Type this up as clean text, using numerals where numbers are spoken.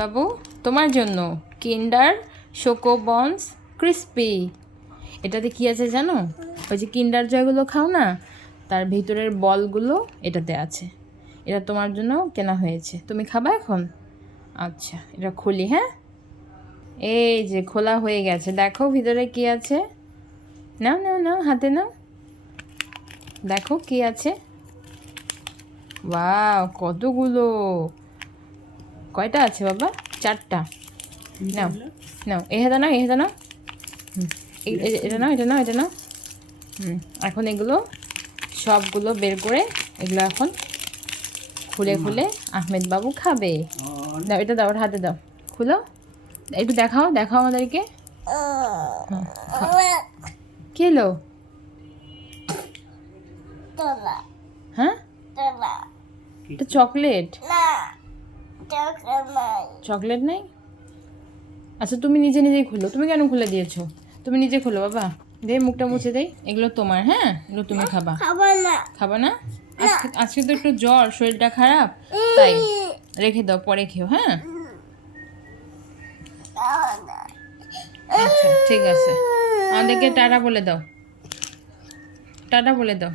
বাবু, তোমার জন্য কিন্ডার শোকো বনস ক্রিস্পি। এটাতে কি আছে জানো? ওই যে কিন্ডার জয়গুলো খাও না, তার ভিতরের বলগুলো এটাতে আছে। এটা তোমার জন্য কেনা হয়েছে, তুমি খাবা এখন? আচ্ছা, এটা খুলি। হ্যাঁ, এই যে খোলা হয়ে গেছে, দেখো ভিতরে কি আছে। নাও নাও নাও, হাতে নাও, দেখো কি আছে। ওয়াও, কতগুলো! কয়টা আছে বাবা? 4টা। নাও নাও, এই হাতে নাও, এই হাতে নাও। এটা নাও, এটা নাও, এটা নাও। এখন এগুলো সবগুলো বের করে এগুলো এখন খুলে খুলে আহমেদ বাবু খাবে। দাও, এটা দাও, ওর হাতে দাও, খুলো, একটু দেখাও, দেখাও আমাদেরকে। কি এলো? হ্যাঁ, এটা চকলেট। চকলেট নেই? আচ্ছা, তুমি নিজে নিজেই খুলো। তুমি কেন খুলে দিয়েছো? তুমি নিজে খুলো বাবা। দে, মুখটা মুছে দেই। এগুলো তোমার, হ্যাঁ, এগুলো তুমি খাবা। খাবা না? আজকে আজকে তো একটু জ্বর, শরীরটা খারাপ, তাই রেখে দাও, পরে খেও। হ্যাঁ, আচ্ছা ঠিক আছে। আমাদেরকে টাটা বলে দাও, টাটা বলে দাও।